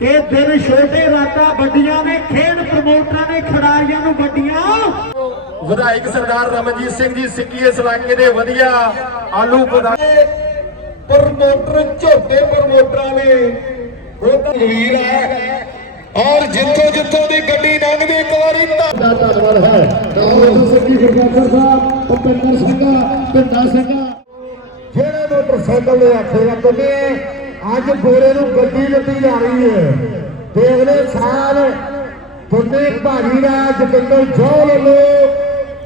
ਕਿ ਦਿਨ ਛੋਟੇ ਰਾਤਾਂ ਵੱਡੀਆਂ ਨੇ ਖੇਡ ਪ੍ਰਮੋਟਰਾਂ ਨੇ ਖਿਡਾਰੀਆਂ ਨੂੰ ਵੱਡੀਆਂ। ਵਿਧਾਇਕ ਸਰਦਾਰ ਰਮਨਜੀਤ ਸਿੰਘ ਜੀ ਸਿੱਕੀ ਇਸ ਇਲਾਕੇ ਦੇ ਵਧੀਆ ਆਲੂ ਪਦਾ ਪ੍ਰਮੋਟਰ ਝੋਟੇ ਪ੍ਰਮੋਟਰਾਂ ਨੇ ਉਹ ਤਾਂ ਵੀਰ ਹੈ ਔਰ ਜਿੱਥੋਂ ਜਿੱਥੋਂ ਦੀ ਗੱਡੀ ਲੰਘਦੀ ਇੱਕ ਵਾਰੀ ਤਾਂ ਧੰਨਵਾਦ ਹੈ। ਸਿੰਘ ਜੀ ਗੁਰਦਾਸਰ ਸਾਹਿਬ ਭੁਪਿੰਦਰ ਸਿੰਘ ਪਿੰਡਾ ਸਿੰਘ। ਜਿਹੜੇ ਮੋਟਰਸਾਈਕਲ ਦੇ ਆਖੇ ਰੱਖਦੇ ਅੱਜ ਬੋਰੇ ਨੂੰ ਗੱਡੀ ਦਿੱਤੀ ਜਾ ਰਹੀ ਹੈ। ਤੇ ਸਾਲ ਪੁੰਨੇ ਭਾਜੀ ਦਾ ਜਤਿੰਦਰ ਜੋਲ ਵੱਲੋਂ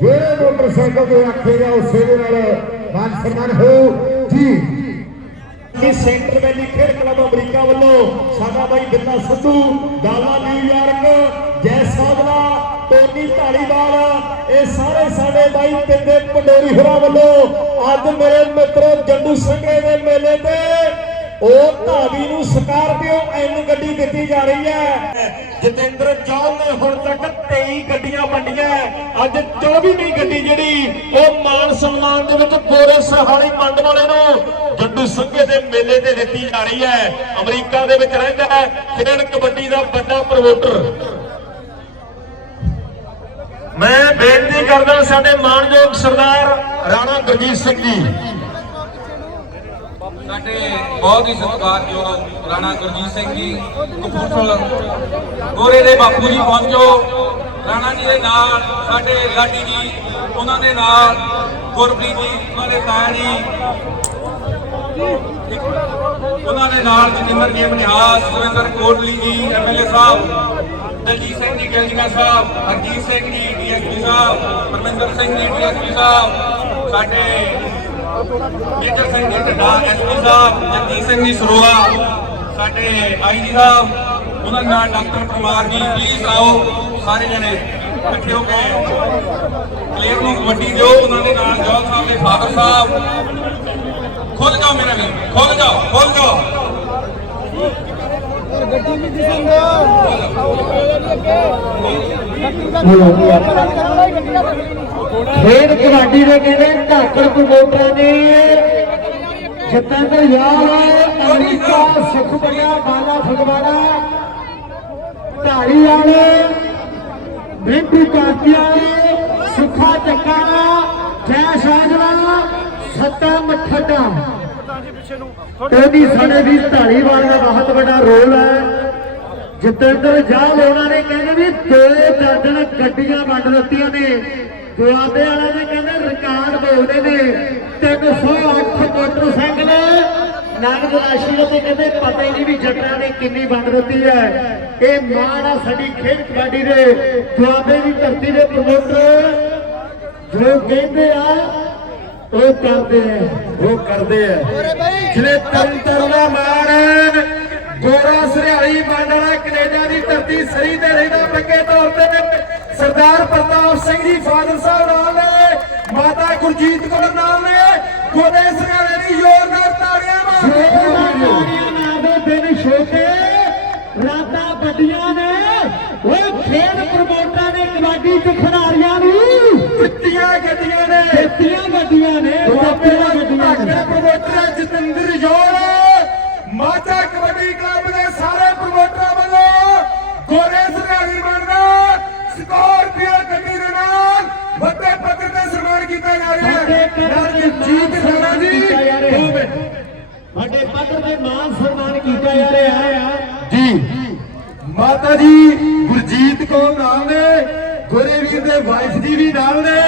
ਜਿਹੜੇ ਮੋਟਰਸਾਈਕਲ ਦੇ ਆਖੇ ਉਸੇ ਦੇ ਨਾਲ ਮਾਨ ਸਨਮਾਨ ਹੋ। ਜੀ। ਕਿ ਸੈਂਟਰ ਵੈਲੀ ਖੇਡ ਕਲੱਬ ਅਮਰੀਕਾ ਵੱਲੋਂ ਸਾਡਾ ਬਾਈ ਬਿੰਦਾ ਸਿੱਧੂ ਡਾਲਾ ਨਿਊਯਾਰਕ ਜੈ ਸਾਧਲਾ ਟੋਨੀ ਢਾਲੀਵਾਲ ਇਹ ਸਾਰੇ ਸਾਡੇ ਬਾਈ ਪਿੰਡੇ ਪੰਡੋਰੀ ਹੋਰਾਂ ਵੱਲੋਂ ਅੱਜ ਮੇਰੇ ਮਿੱਤਰੋ ਜੰਡੂ ਸੰਘੇ ਦੇ ਉਹ ਧਾਵੀ ਨੂੰ ਸਕਾਰਪੀਓ ਐਨ ਗੱਡੀ ਦਿੱਤੀ ਜਾ ਰਹੀ ਹੈ। ਜਤਿੰਦਰ ਚੌਲ ਨੇ ਹੁਣ ਤੱਕ 23 ਗੱਡੀਆਂ ਵੰਡੀਆਂ ਅੱਜ 24ਵੀਂ ਗੱਡੀ ਜਿਹੜੀ, ਉਹ ਮਾਨ ਸਨਮਾਨ ਦੇ ਵਿੱਚ ਗੋਰੇ ਸਹਾਲੀ ਮੰਡ ਵਾਲੇ ਨੂੰ ਜੰਡੂ ਸੰਘੇ ਦੇ ਮੇਲੇ ਤੇ ਦਿੱਤੀ ਜਾ ਰਹੀ ਹੈ। ਅਮਰੀਕਾ ਦੇ ਵਿੱਚ ਰਹਿੰਦਾ ਹੈ, ਖੇਡ ਕਬੱਡੀ ਦਾ ਵੱਡਾ ਪ੍ਰਮੋਟਰ ਮੈਂ ਬੇਨਤੀ ਕਰਦਾ ਸਾਡੇ ਮਾਨਯੋਗ ਸਰਦਾਰ ਰਾਣਾ ਗੁਰਜੀਤ ਸਿੰਘ ਜੀ। ਸਾਡੇ ਬਹੁਤ ਹੀ ਸਤਿਕਾਰਯੋਗ ਰਾਣਾ ਗੁਰਜੀਤ ਸਿੰਘ ਜੀ, ਕਪੂਰਥਲਾ ਗੋਰੇ ਦੇ ਬਾਪੂ ਜੀ ਪਹੁੰਚੋ। ਰਾਣਾ ਜੀ ਦੇ ਨਾਲ ਸਾਡੇ ਲਾਡੀ ਜੀ, ਉਹਨਾਂ ਦੇ ਨਾਲ ਗੁਰਪ੍ਰੀਤ ਜੀ, ਉਹਨਾਂ ਦੇ ਤਾਇਆ ਜੀ, ਉਹਨਾਂ ਦੇ ਨਾਲ ਜਤਿੰਦਰ ਜੀ ਮਨਿਹਾਸ ਸੁਰਿੰਦਰ ਕੋਟਲੀ ਜੀ, ਐਮਐਲਏ ਸਾਹਿਬ, ਦਲਜੀਤ ਸਿੰਘ ਜੀ, ਗਿਲਜੀਆ ਸਾਹਿਬ, ਹਰਜੀਤ ਸਿੰਘ ਜੀ, ਡੀਐਸਪੀ ਸਾਹਿਬ, ਪਰਮਿੰਦਰ ਸਿੰਘ ਜੀ, ਡੀਐਸਪੀ ਸਾਹਿਬ, ਸਾਡੇ ਮੇਜਰ ਸਿੰਘ ਜੀ ਢੱਡਾ ਐਸਪੀ ਸਾਹਿਬ ਜਗਦੀਪ ਸਿੰਘ ਜੀ ਸਰੋਆ, ਸਾਡੇ ਆਈਜੀ ਸਾਹਿਬ, ਉਹਨਾਂ ਦੇ ਨਾਲ ਡਾਕਟਰ ਪਰਮਾਰ ਜੀ ਪਲੀਜ਼ ਆਓ, ਸਾਰੇ ਜਣੇ ਇਕੱਠੇ ਹੋ ਕੇ ਪਲੇਅਰ ਨੂੰ ਕਬੱਡੀ ਦਿਓ, ਉਹਨਾਂ ਦੇ ਨਾਲ ਜੋਲ ਸਾਹਿਬ ਦੇ ਫਾਦਰ ਸਾਹਿਬ। ਖੁੱਲ ਜਾਓ ਮੇਰੇ ਵੀਰ, ਖੁੱਲ ਜਾਓ ਖੁੱਲ ਜਾਓ। ਖੇਡ ਕਬੱਡੀ ਦੇ ਕਹਿੰਦੇ ਢਾਕਰ ਪ੍ਰਮੋਟਰਾਂ ਨੇ? ਜਤਿੰਦਰ ਯਾਰ, ਅਮਰੀਕਾ ਸੁਖਬੜਾ ਬਾਲਾ ਫਗਵਾੜਾ। ਢਾੜੀ ਵਾਲੇ ਬਿੰਦੂ ਕਾਟਿਆ ਸੁਖਾ ਚੱਕਾ ਜੈ ਸਾਜਲਾ ਸੱਤਾ ਮੱਠੜਾ ਟੋਨੀ ਸਾਡੇ ਵੀ ਢਾਲੀਵਾਲ ਦਾ ਬਹੁਤ ਵੱਡਾ ਰੋਲ ਹੈ। ਜਤਿੰਦਰ ਜਾਲ ਉਹਨਾਂ ਨੇ ਕਹਿੰਦੇ ਵੀ ਦੋ ਦਰਜਨ ਗੱਡੀਆਂ ਵੰਡ ਦਿੱਤੀਆਂ ਨੇ। ਦੁਆਬੇ ਵਾਲੇ ਨੇ ਕਹਿੰਦੇ ਰਿਕਾਰਡ ਬੋਲਦੇ ਨੇ। 308 ਮੋਟਰਸਾਈਕਲ। ਨਗਦ ਰਾਸ਼ੀ ਦਾ ਤੇ ਕਹਿੰਦੇ ਪਤਾ ਹੀ ਨਹੀਂ ਵੀ ਜੱਟਾਂ ਨੇ ਕਿੰਨੀ ਵੰਡ ਦਿੱਤੀ ਹੈ। ਇਹ ਮਾਣ ਆ ਸਾਡੀ ਖੇਡ ਕਬੱਡੀ ਦੇ। ਦੁਆਬੇ ਦੀ ਧਰਤੀ ਦੇ ਪ੍ਰਮੋਟਰ ਜੋ ਕਹਿੰਦੇ ਆ ਉਹ ਕਰਦੇ ਆ ਉਹ ਕਰਦੇ ਆ। ਜਿਹੜੇ ਤਰਨ ਤਰਨ ਦਾ ਮਾਣ ਗੋਰਾ ਸਰਿਆਲੀ ਬਾਂਡਲਾ ਕੈਨੇਡਾ ਦੀ ਧਰਤੀ ਸਹੀ ਤੇ ਰਹਿੰਦਾ ਪੱਕੇ ਤੌਰ ਤੇ। ਸਰਦਾਰ ਪ੍ਰਤਾਪ ਸਿੰਘ ਜੀ ਫਾਦਰ ਸਾਹਿਬ ਨਾਲ ਨੇ ਮਾਤਾ ਗੁਰਜੀਤ ਕੌਰ ਨਾਲ ਨੇ। ਗੋਰੇ ਸਰਿਆਲੇ ਦੀ ਜ਼ੋਰਦਾਰ ਤਾੜੀਆਂ ਮਾਰਦੇ ਨਾ ਦੇ ਦਿਨ ਛੋਟੇ ਰਾਤਾਂ ਵੱਡੀਆਂ ਨੇ। ਓਏ ਖੇਡ ਪ੍ਰਮੋਟਰਾਂ ਨੇ ਕਬੱਡੀ ਚ ਖਿਡਾਰੀਆਂ ਨੂੰ ਦਿੱਤੀਆਂ ਗੱਡੀਆਂ ਨੇ। ਦਿੱਤੀਆਂ ਗੱਡੀਆਂ ਨੇ ਦੁਆਬੇ ਦਿੱਤੀਆਂ ਦਾ ਗੱਡੀਆਂ ਨੇ ਧਾਕੜ ਪ੍ਰਮੋਟਰ ਜਤਿੰਦਰ ਜੋੜ ਮਾਝਾ ਕਬੱਡੀ ਕਲੱਬ ਦੇ ਸਾਰੇ ਪ੍ਰਮੋਟਰਾਂ ਵੱਲੋਂ ਗੋਰੇ ਸਰਿਆਲੀ ਬਣਦਾ। ਸਕਾਰਪੀਓ ਗੱਡੀ ਦੇ ਨਾਲ ਵੱਡੇ ਪੱਧਰ ਤੇ ਸਨਮਾਨ ਕੀਤਾ ਜਾ ਰਿਹਾ ਹੈ। ਰਣਜੀਤ ਰਾਣਾ ਜੀ। ਵੱਡੇ ਪੱਧਰ ਤੇ ਮਾਨ ਸਨਮਾਨ ਕੀਤਾ ਜਾ ਰਿਹਾ ਆ ਜੀ। ਮਾਤਾ ਜੀ ਗੁਰਜੀਤ ਕੌਰ ਨਾਲ ਨੇ। ਗੋਰੇ ਵੀਰ ਦੇ ਵਾਈਫ ਜੀ ਵੀ ਨਾਲ ਨੇ।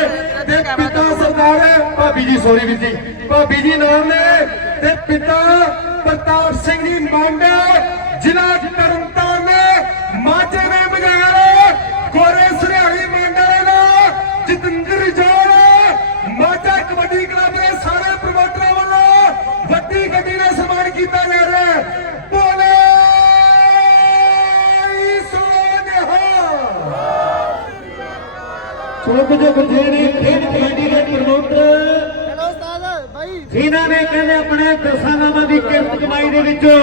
ਤੇ ਪਿਤਾ ਸਰਦਾਰ ਭਾਬੀ ਜੀ ਸੋਰੀ ਵੀਰ ਜੀ। ਭਾਬੀ ਜੀ ਨਾਲ ਨੇ। ਤੇ ਪਿਤਾ ਪ੍ਰਤਾਪ ਸਿੰਘ ਜੀ ਮੰਡ, ਜ਼ਿਲ੍ਹਾ ਤਰਨਤਾਰਨ ਮਾਝੇ ਦੇ ਮਜਾਰ ਗੋਰੇ ਸਰਿਆਲੀ ਮੰਡਲ ਨੇ ਜਤਿੰਦਰ ਜੋੜ ਮਾਝਾ ਕਬੱਡੀ ਕਲੱਬ ਦੇ ਸਾਰੇ ਪ੍ਰਮੋਟਰਾਂ ਵੱਲੋਂ ਵੱਡੀ ਗੱਡੀ ਦਾ ਸਨਮਾਨ ਕੀਤਾ ਜਾ ਰਿਹਾ ਹੈ। ਚੁੱਕ ਚੁੱਕ ਜਿਹੜੇ ਖੇਡ ਕਬੱਡੀ ਜਿਨ੍ਹਾਂ ਨੇ ਕਹਿੰਦੇ ਆਪਣੇ ਦਸਾਂ ਦੀ ਕਿਰਤ ਕਮਾਈ ਦੇ ਵਿੱਚੋਂ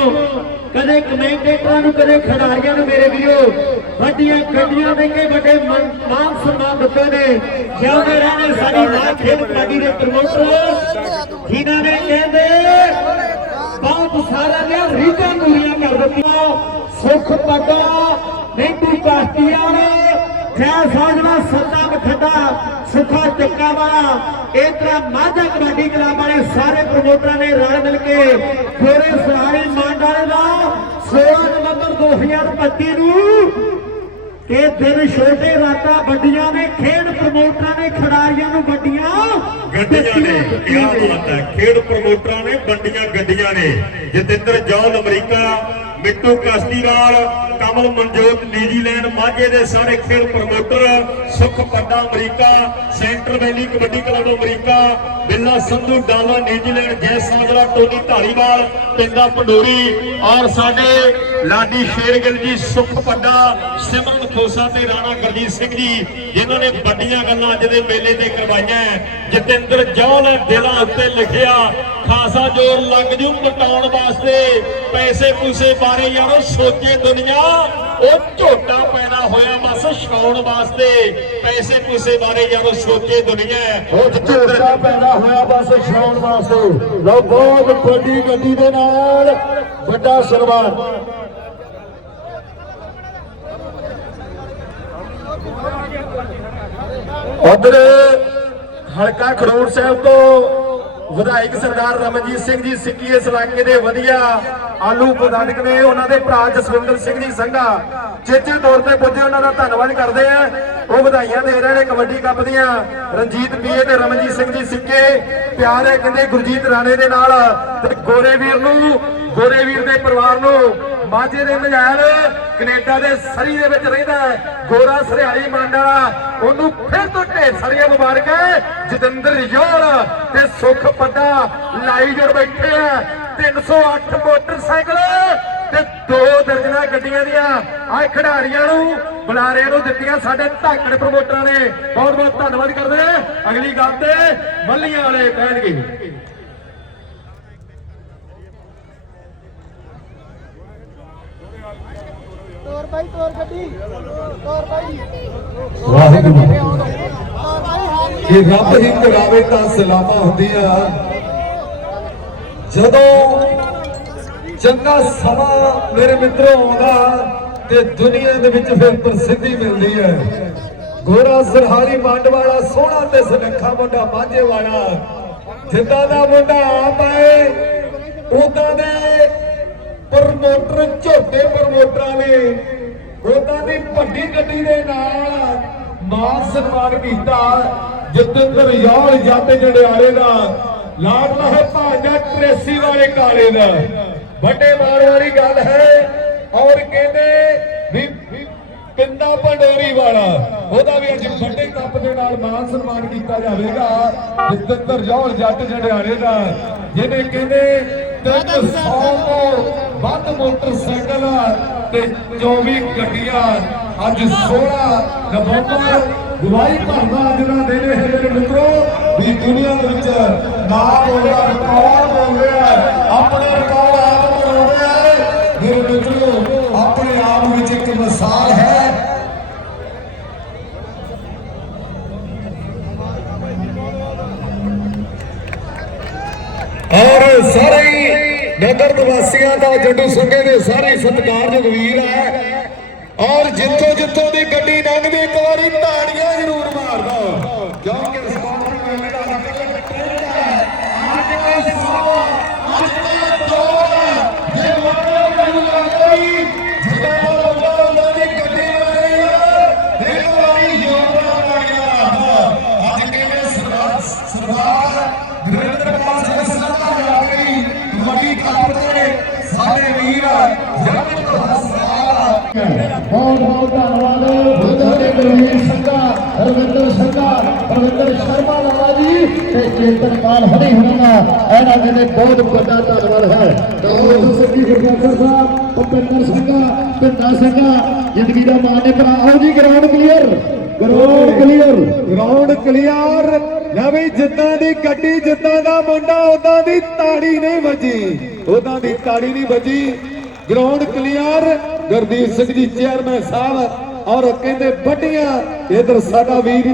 ਕਦੇ ਕਮੈਂਟੇਟਰਾਂ ਨੂੰ, ਕਦੇ ਖਿਡਾਰੀਆਂ ਨੂੰ ਮੇਰੇ ਵੀਰੋ, ਵੱਡੀਆਂ ਗੱਡੀਆਂ ਦੇ ਕੇ ਵੱਡੇ ਮਾਨ ਸਨਮਾਨ ਦਿੱਤੇ ਨੇ। ਜਿਉਂਦੇ ਰਹਿਣੇ ਸਾਡੀ ਮਾਂ ਖੇਡ ਕਬੱਡੀ ਦੇ ਪ੍ਰਮੋਟਰ ਜਿਨ੍ਹਾਂ ਨੇ ਕਹਿੰਦੇ, ਬਹੁਤ ਸਾਰਾ ਦੀਆਂ ਰੀਝਾਂ ਪੂਰੀਆਂ ਕਰ ਦਿੱਤੀਆਂ। ਸੁਖ ਪੱਗਾ ਨਿੰਦੂ ਕਾਸਤੀਆਂ ਖੈ ਸਾਜਣਾ ਮਠੱਡਾ ਸੁਖਾ ਚੱਕਾ ਵਾਲਾ ਇਹ ਤਰ੍ਹਾਂ ਮਾਝਾ ਕਬੱਡੀ ਕਲੱਬ ਵਾਲੇ ਸਾਰੇ ਪ੍ਰਮੋਟਰਾਂ ਨੇ ਰਲ ਮਿਲ ਕੇ ਗੋਰੇ ਸਹਾਰੀ ਮੰਡਲ ਦਾ 16 ਨਵੰਬਰ 2025 ਨੂੰ ਇਹ ਦਿਨ ਛੋਟੇ ਰਾਤਾਂ ਵੱਡੀਆਂ ਨੇ ਖੇਡ ਪ੍ਰਮੋਟਰਾਂ ਨੇ ਖਿਡਾਰੀਆਂ ਨੂੰ ਵੱਡੀਆਂ ਗੱਡੀਆਂ ਨੇ ਕਿਹਾ ਬਾਤ ਹੈ? ਖੇਡ ਪ੍ਰਮੋਟਰਾਂ ਨੇ ਵੰਡੀਆਂ ਗੱਡੀਆਂ ਨੇ। ਜਤਿੰਦਰ ਜੌਲ ਅਮਰੀਕਾ ਮਿੱਟੂ ਕਾਸਤੀਵਾਲ ਕਮਲ ਮਨਜੋਤ, ਨਿਊਜ਼ੀਲੈਂਡ ਮਾਝੇ ਦੇ ਸਾਰੇ ਖੇਡ promoter, Sukh Padda America, centre ਵੈਲੀ kabaddi club America, Billa Sandhu Dala, New Zealand, ਜੈ ਸਾਜਰਾ ਟੋਨੀ ਢਾਲੀਵਾਲ ਪਿੰਡਾ ਪੰਡੋਰੀ ਔਰ ਸਾਡੇ ਲਾਡੀ ਸ਼ੇਰਗਿੱਲ ਜੀ, ਸੁਖ ਪੱਡਾ ਸਿਮਰਨ ਖੋਸਾ ਤੇ ਰਾਣਾ ਗੁਰਜੀਤ ਸਿੰਘ ਜੀ, ਜਿਨ੍ਹਾਂ ਨੇ ਵੱਡੀਆਂ ਗੱਲਾਂ ਅੱਜ ਦੇ ਮੇਲੇ ਤੇ ਕਰਵਾਈਆਂ ਜਤਿੰਦਰ ਜੌਲ ਦਿਲਾਂ ਉੱਤੇ ਲਿਖਿਆ, ਖਾਸਾ ਜ਼ੋਰ ਲੱਗ ਜੂ ਮਟਾਉਣ ਵਾਸਤੇ ਪੈਸੇ ਪੂਸੇ ਬਾਰੇ ਯਾਰੋ ਸੋਚੇ ਦੁਨੀਆ। ਉਹ ਝੋਟਾ ਪੈਦਾ ਹੋਇਆ, ਬਸ ਛਾਉਣ ਵਾਸਤੇ ਪੈਸੇ ਪੂਸੇ ਬਾਰੇ ਯਾਰੋ ਸੋਚੇ ਦੁਨੀਆ ਉਹ ਝੋਟਾ ਪੈਦਾ ਹੋਇਆ, ਬਸ ਛਾਉਣ ਵਾਸਤੇ। ਲਓ, ਬਹੁਤ ਵੱਡੀ ਗੱਡੀ ਦੇ ਨਾਲ ਵੱਡਾ ਸਨਮਾਨ ਉਧਰ ਹਲਕਾ ਖਡੂਰ ਸਾਹਿਬ ਤੋਂ ਵਿਧਾਇਕ ਸਰਦਾਰ ਰਮਨਜੀਤ ਸਿੰਘ ਜੀ ਸਿੱਕੀ ਇਸ ਇਲਾਕੇ ਦੇ ਵਧੀਆ ਆਲੂ ਪ੍ਰਧਾਨਕ ਨੇ, ਉਹਨਾਂ ਦੇ ਭਰਾ ਜਸਵਿੰਦਰ ਸਿੰਘ ਜੀ ਸੰਘਾ। ਚੇਚੇ ਤੌਰ ਤੇ ਪੁੱਜੇ, ਉਹਨਾਂ ਦਾ ਧੰਨਵਾਦ ਕਰਦੇ ਆ। ਉਹ ਵਧਾਈਆਂ ਦੇ ਰਹੇ ਨੇ ਕਬੱਡੀ ਕੱਪ ਦੀਆਂ। ਰਣਜੀਤ ਪੀਏ ਤੇ ਰਮਨਜੀਤ ਸਿੰਘ ਜੀ ਸਿੱਕੇ, ਪਿਆਰ ਹੈ, ਕਹਿੰਦੇ ਗੁਰਜੀਤ ਰਾਣੇ ਦੇ ਨਾਲ। ਤੇ ਗੋਰੇ ਵੀਰ ਨੂੰ ਗੋਰੇ ਵੀਰ ਦੇ ਪਰਿਵਾਰ ਨੂੰ ਮਾਝੇ ਦੇ ਮਜਾਲ ਕੈਨੇਡਾ ਦੇ ਸਰੀ ਦੇ ਵਿੱਚ ਰਹਿੰਦਾ ਹੈ। ਗੋਰਾ ਸਰਿਆਲੀ ਮੰਡਾ ਉਹਨੂੰ ਫਿਰ ਤੋਂ ਢੇਰ ਸਾਰੀਆਂ ਮੁਬਾਰਕਾਂ। ਜਤਿੰਦਰ ਯੋਲ ਤੇ ਸੁਖ ਪੱਡਾ ਲਾਈ ਜੁੜ ਬੈਠੇ ਆ। 308 ਮੋਟਰਸਾਈਕਲ ਤੇ ਦੋ ਦਰਜਨਾਂ ਗੱਡੀਆਂ ਦੀਆਂ। ਆ ਖਿਡਾਰੀਆਂ ਨੂੰ ਬੁਲਾਰਿਆਂ ਨੂੰ ਦਿੱਤੀਆਂ ਸਾਡੇ ਧਾਕੜ ਪ੍ਰਮੋਟਰਾਂ ਨੇ। ਬਹੁਤ ਬਹੁਤ ਧੰਨਵਾਦ ਕਰਦੇ ਅਗਲੀ ਗੱਲ ਤੇ ਮੱਲੀਆਂ ਵਾਲੇ ਕਹਿਣਗੇ ਬਾਈ ਤੋਰ ਗੱਡੀ। ਤੋਰ ਬਾਈ। ਵਾਹਿਗੁਰੂ। ਜੇ। ਰੱਬ ਹੀ ਕਰਾਵੇ ਤਾਂ ਸਲਾਮਾ ਹੁੰਦੀਆਂ। ਜਦੋਂ ਚੰਗਾ ਸਮਾਂ ਮੇਰੇ ਮਿੱਤਰੋ ਆਉਂਦਾ ਤੇ ਦੁਨੀਆ ਦੇ ਵਿੱਚ ਫਿਰ ਪ੍ਰਸਿੱਧੀ ਮਿਲਦੀ ਹੈ। ਗੋਰਾ ਸਰਹਾਲੀ ਮੰਡ ਵਾਲਾ ਸੋਹਣਾ ਤੇ ਸੁਨੱਖਾ ਮੁੰਡਾ ਮਾਝੇ ਵਾਲਾ। ਜਿੱਦਾਂ ਦਾ ਮੁੰਡਾ ਆਪ ਆਏ ਉਦਾਂ ਦੇ ਪ੍ਰਮੋਟਰ ਝੋਟੇ ਪ੍ਰਮੋਟਰਾਂ ਨੇ ਉਹਨਾਂ ਦੀ ਵੱਡੀ ਗੱਡੀ ਦੇ ਨਾਲ ਮਾਨ ਸਨਮਾਨ ਕੀਤਾ ਜਤਿੰਦਰ ਯਾਲ ਜੱਟ ਜੜਿਆਲੇ ਦਾ। ਲਾਡਲਾ ਹੈ ਭਾਜਾ ਟ੍ਰੇਸੀ ਵਾਲੇ ਕਾਲੇ ਦਾ। ਵੱਡੇ ਮਾਣ ਵਾਲੀ ਗੱਲ ਹੈ। ਔਰ ਕਹਿੰਦੇ ਵੀ ਵੀ ਪੰਡੋਰੀ ਵਾਲਾ, ਉਹਦਾ ਵੀ ਅੱਜ ਵੱਡੇ ਕੱਪ ਦੇ ਨਾਲ ਮਾਨ ਸਨਮਾਨ ਕੀਤਾ ਜਾਵੇਗਾ। ਜਤਿੰਦਰ ਯਾਲ ਜੱਟ ਜੜਿਆਲੇ ਦਾ, ਜਿਹਨੇ ਕਹਿੰਦੇ 300 ਤੋਂ ਵੱਧ ਮੋਟਰਸਾਈਕਲ ਤੇ 24 ਗੱਡੀਆਂ ਅੱਜ 16 ਨਵੰਬਰ ਗਵਾਹੀ ਭਰਦਾ ਅੱਜ ਦਾ ਦਿਨ ਇਹ ਮੇਰੇ ਮਿੱਤਰੋ ਵੀ ਦੁਨੀਆ ਦੇ ਵਿੱਚ ਨਾਮ ਹੋ ਰਿਹਾ ਰਿਕਾਰਡ ਹੋ। ਰਿਹਾ ਆਪਣੇ ਰਿਕਾਰਡ ਆਪ ਬਣਾਉ ਰਿਹਾ ਹੈ। ਮੇਰੇ ਮਿੱਤਰੋ, ਆਪਣੇ ਆਪ ਵਿੱਚ ਇੱਕ ਮਿਸਾਲ ਹੈ। ਔਰ ਸਾਰੇ ਹੀ ਨਗਰ ਨਿਵਾਸੀਆਂ ਦਾ ਜੱਡੂ ਸੰਗੇ ਦੇ ਸਾਰੇ ਸਤਿਕਾਰਯੋਗ ਵੀਰ ਹੈ ਔਰ ਜਿੱਥੋਂ ਜਿੱਥੋਂ ਦੀ ਗੱਡੀ ਲੰਘਦੀ, ਇੱਕ ਵਾਰੀ ਤਾੜੀਆਂ ਜ਼ਰੂਰ ਮਾਰਦਾ। ਕਿਉਂਕਿ ਸਪਾਂਸਰ ਮੇਲੇ ਦਾ ਰਕਮ ਟ੍ਰੇਨ ਹੈ। ਅੱਜ ਦਾ ਸਮਾਂ ਅੱਜ ਦਾ ਦੌਰ ਜੇ ਮੋਟਰ ਗੱਡੀ ਆ ਗਈ ਜਿਹੜਾ ਲੋਕਾਂ ਉਹਨਾਂ ਦੀ ਗੱਡੀ ਆ ਰਹੀ ਹੈ ਇੱਕ ਵਾਰੀ ਯੋਗਦਾਨ ਆ ਗਿਆ ਅੱਜ ਕਿਵੇਂ ਸਰਦਾਰ ਸਰਦਾਰ ਗੁਰਿੰਦਰ ਪਾਲ ਸਿੰਘ ਸਰਦਾਰ ਆ ਗਈ ਵੱਡੀ ਕੱਪ ਤੇ ਸਾਡੇ ਵੀਰ ਜਗਤ ਤੋਂ ਹਸਪਤਾਲ ਬਹੁਤ ਬਹੁਤ ਧੰਨਵਾਦ। ਬੁੱਧਾ ਗੁਰਵੀਰ ਸੰਘਾ ਰਵਿੰਦਰ ਸੰਘਾ ਰਵਿੰਦਰ ਸ਼ਰਮਾ ਲਾਲਾ ਜੀ ਤੇ ਚੇਤਨ ਪਾਲ ਹਰੀ ਹੁਣਾਂ ਦਾ ਇਹਨਾਂ ਦੇ ਲਈ ਬਹੁਤ ਵੱਡਾ ਧੰਨਵਾਦ ਹੈ। ਡਾਕਟਰ ਸੱਜੀ ਗੁਰਦਾਸਰ ਸਾਹਿਬ ਭੁਪਿੰਦਰ ਸਿੰਘਾ ਪਿੰਡਾ ਸਿੰਘਾ ਜ਼ਿੰਦਗੀ ਦਾ ਮਾਣ ਨੇ ਭਰਾ ਆਓ ਜੀ ground clear ground clear ground clear ਲੈ ਵੀ ਜਿੱਦਾਂ ਦੀ ਗੱਡੀ ਜਿੱਦਾਂ ਦਾ ਮੁੰਡਾ ਉਦਾਂ ਦੀ ਤਾੜੀ ਨਹੀਂ ਵੱਜੀ। ਉਦਾਂ ਦੀ ਤਾੜੀ ਨਹੀਂ ਵੱਜੀ। Ground clear Gurdeep Singh ji chairman ਸਾਹਿਬ ਔਰ ਕਹਿੰਦੇ ਵੱਡੀਆਂ ਇਧਰ ਸਾਡਾ ਵੀਰ